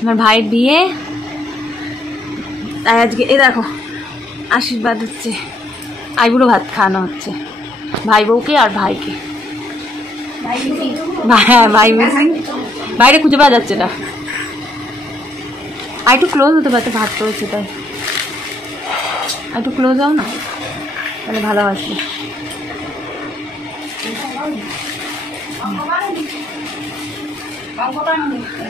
আমার ভাইয়ের বিয়ে, তাই আজকে এ দেখো আশীর্বাদ হচ্ছে, আইবুড়ো ভাত খাওয়ানো হচ্ছে ভাই বউকে আর ভাইকে। হ্যাঁ ভাই মিসিং, বাইরে খুঁজে পাওয়া যাচ্ছে না, আর একটু ক্লোজ হতে পারতো, ভাত রয়েছে তাই একটু ক্লোজ হও না, তাহলে ভালো আছে।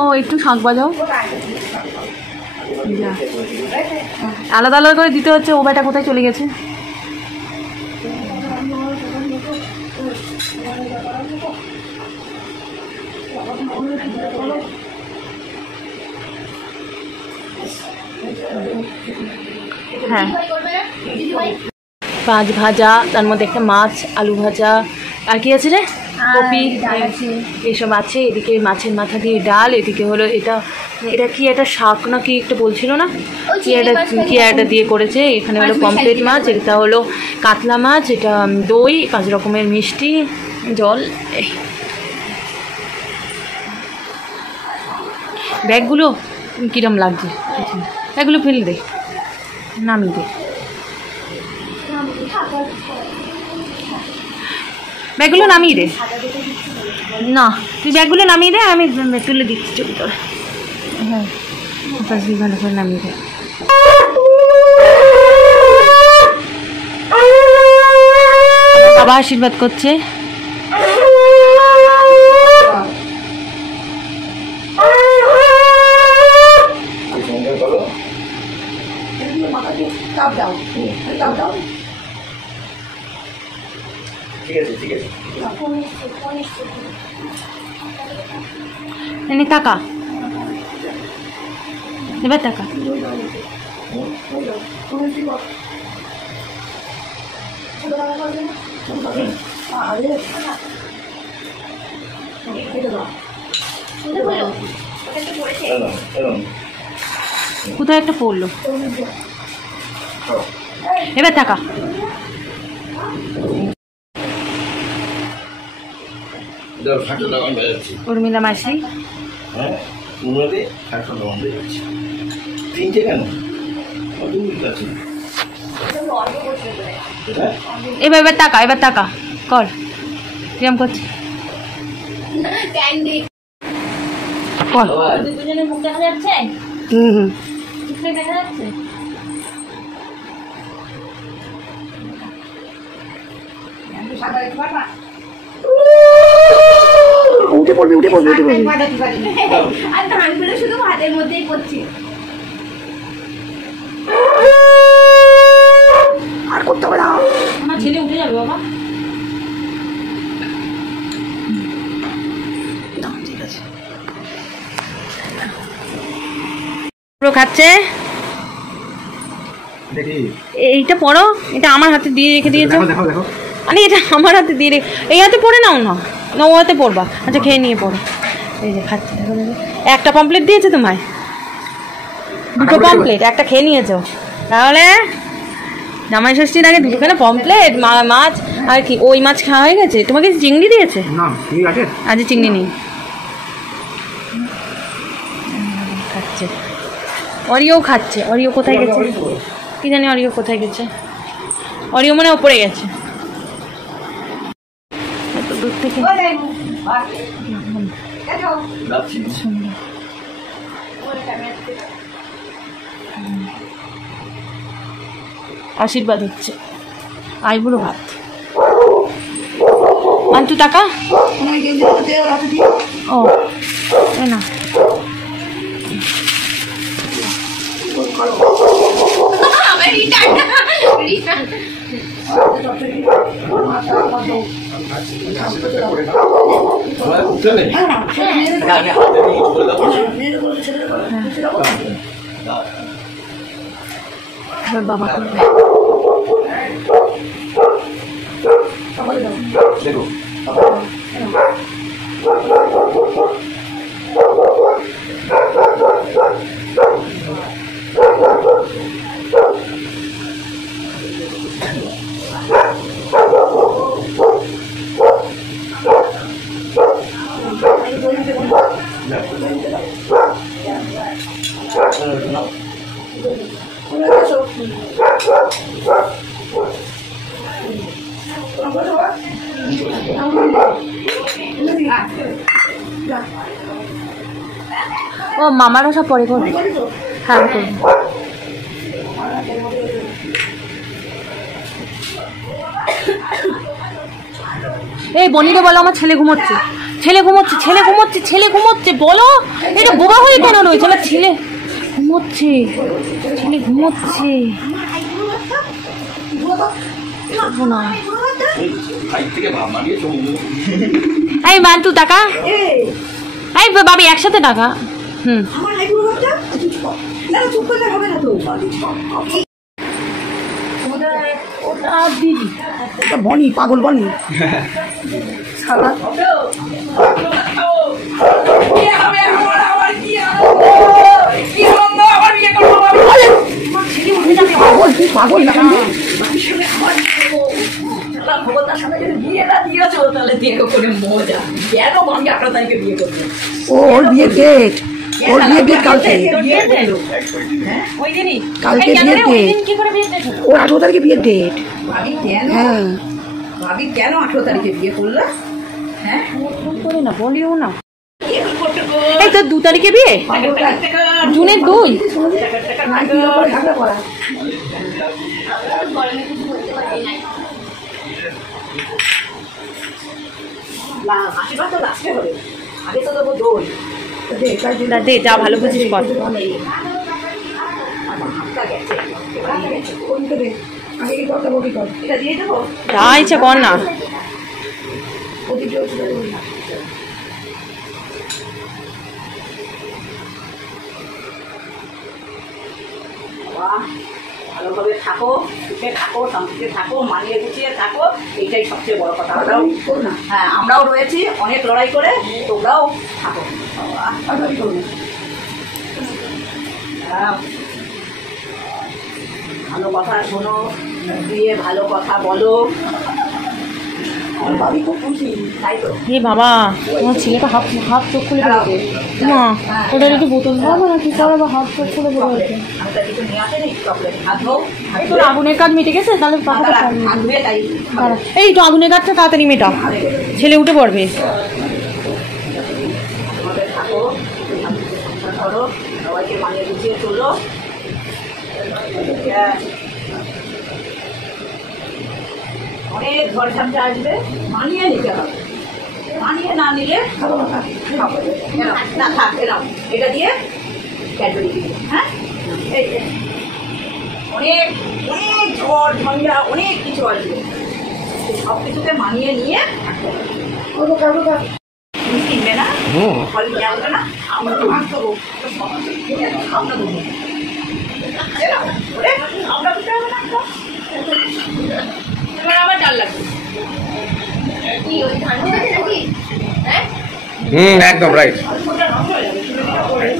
ও একটু শাঁখ বাজাও, আলাদা আলাদা করে দিতে হচ্ছে। ও বেটা কোথায় চলে গেছে? হ্যাঁ মাছ ভাজা, তার মধ্যে একটা মাছ, আলু ভাজা, আর কি আছে রে, কপি এসব আছে। এদিকে মাছের মাথা দিয়ে ডাল, এদিকে হলো এটা এটা কি একটা শাক না কি একটা বলছিল না, কি একটা দিয়ে করেছে। এখানে হলো পমফ্রেট মাছ, এটা হলো কাতলা মাছ, এটা দই, 5 রকমের মিষ্টি, জল। ব্যাগগুলো কিরম লাগছে, ব্যাগগুলো ফেলে দে, নামিয়ে দে, ব্যাগগুলো নামিয়ে দে। না তুই ব্যাগগুলো নামিয়ে দে, আমি তুলে দিচ্ছি চুরি করে। হ্যাঁ ভালো করে নামিয়ে দে। বাবা আশীর্বাদ করছে। টাকা এবার টাকা কোথায় একটা পড়লো, এবার টাকা। উর্মিলা মাসি এবার এবার টাকা, এবার টাকা কর, কিরম করছি মুখ দেখা যাচ্ছে। দেখা যাচ্ছে উঠে পড়বে, উঠে পড়বে, উঠে পড়বে। আর ধানগুলো শুধু ভাতের মধ্যেই পড়ছে, আর করতে হবে না। আমার ছেলে উঠে যাবে বাবা। ঠিক আছে পুরো খাচ্ছে। এইটা পড়ো, এটা আমার হাতে দিয়ে রেখে দিয়েছো। আরে এটা আমার হাতে দিয়ে রেখে, এই হাতে পড়ে নাও না, না ও হাতে পড়বা। আচ্ছা খেয়ে নিয়ে পড়ো। এই যে খাচ্ছে, একটা পমপ্লেট দিয়েছে তোমায়, 2টো পমপ্লেট, একটা খেয়ে নিয়েছো। তাহলে জামাই ষষ্ঠীর আগে 2খানা পমপ্লেট, মাছ আর কি, ওই মাছ খাওয়া হয়ে গেছে। তোমাকে চিংড়ি দিয়েছে? আজ চিংড়ি নেই। খাচ্ছে, অরিও খাচ্ছে। অরিও কোথায় গেছে কি জানি, অরিও কোথায় গেছে, অরিও মনে ওপরে গেছে। এত দূর থেকে আশীর্বাদ হচ্ছে, আইবুড়ো ভাত। আন্টু টাকা, ও না বাবা করবে। ও মামারা সব পরে করবে। হ্যাঁ করবে। এই বনিকে বলো আমার ছেলে ঘুমোচ্ছে, ছেলে ঘুমোচ্ছে, ছেলে ঘুমোচ্ছে, ছেলে ঘুমোচ্ছে, বলো। এটা বোবা হয়ে কেন রয়েছে? আমার ছেলে ঘুমোচ্ছে, ছেলে ঘুমোচ্ছে। না এই বান্টু টাকা, এই বাবি একসাথে টাকা। হুম বনি পাগল বনি সাদা পাগল ওর বিয়ের ডেট, ওর বিয়ের ডেট কালকে, কালকে বিয়ের ডেট, ওর 18 তারিখে বিয়ের ডেট। হ্যাঁ ভাবি কেন 18 তারিখে বিয়ে করলো? হ্যাঁ করে না বলিও না। এই তোর 2 তারিখে বিয়ে, জুনের 2। আশীর্বাদ তো লাস্টে হবে, আগে তো দেবো দই। দে যা ভালো বুঝিস কর। যা ইচ্ছে কর না। ভালোভাবে থাকো, সুখে থাকো, শান্তিতে থাকো, মানিয়ে গুছিয়ে থাকো, এইটাই সবচেয়ে বড় কথা। হ্যাঁ আমরাও রয়েছি অনেক লড়াই করে, তোমরাও থাকো। ভালো কথা শোনো, দিয়ে ভালো কথা বলো। ভাবি খুব খুশি, তাই তো। এ বাবা আমার ছেলেটা হাফ হাফ চোখ খুলে বেরোবে। মা ওটা একটু বোতল খাবো না কি করবো? হাফ চোখ খুলে বেরোবে। তোর আগুনের কাজ মিটে গেছে? তাহলে এই তো আগুনের কাজটা তাড়াতাড়ি মেটা, ছেলে উঠে পড়বে। সবাইকে মানিয়ে গুছিয়ে চলো। অনেক ঝড় ঝাপটা আসবে, মানিয়ে নিতে হবে। মানিয়ে না নিলে না থাক। এলাম এটা দিয়ে ক্যাডবেরি দিবে। হ্যাঁ অনেক অনেক ঝড় ঝঞ্ঝা অনেক কিছু আসবে, সব কিছুকে মানিয়ে নিয়ে কিনবে না, ফল কিনবে না। আমরা তো ভাগ দেবো, আমরা দেবো, আমরা দিতে হবে না। আবার ডাল লাগবে। একদম রাইট।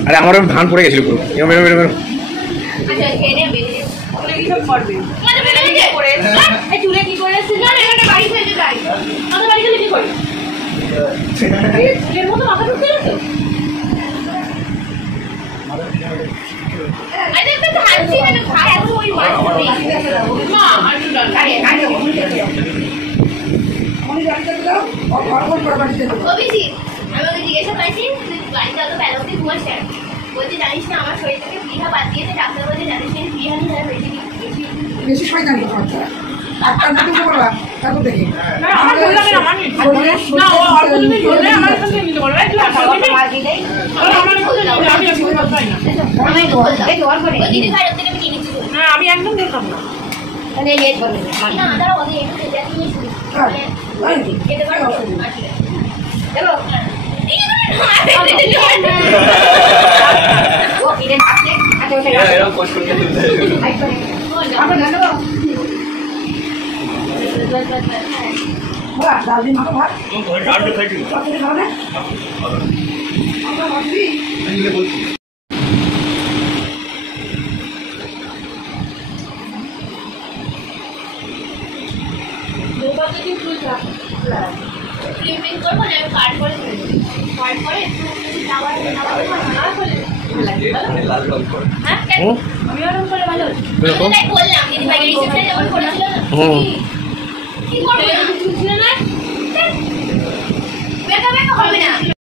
আরে আমার ধান পড়ে গেছিল পুরো। চুলে কি করে বাড়ি থেকে যাই, আমাদের বাড়ি গেলে কি করে? চুলের মতো মাথা ঢুকতে গেছে। আমি জিজ্ঞাসা পাইছি বাড়িতে অত ব্যালন্সে ঘুমাচ্ছে, বলছি জানিস না আমার শরীর থেকে প্লিহা বাদ দিয়েছে, ডাক্তার বলছে জানিস না প্লিহা নিয়ে হয়েছে বেশি শয়তানি করছে। আপনার দিকে বলবা তারপর দেখি না আমার ভালো লাগে না, মানে না ও অল্প দিন ধরে আমার কাছে নিতে বলে তুই আর আমার কাছে নিতে, আমি একদম পাই না। আমি বললাম এই ওর করে দিদি ভাই ওদের আমি কিনেছি না, আমি একদম দেখতাম না। মানে লেট করবে না আদার ওদের একটু দেখি নিয়ে শুরু এটা করে আসলে চলো ও কিনে আসছে। আচ্ছা ওটা এরকম কষ্ট করতে আমরা জানো বাহ দাদি মা ভাত ওই কার্ডটা খাইছি কত খাবে আমরা ভাবছি আমি বলছি দুটো যদি তুই থাক প্রিন্ট করব না কার্ড হুম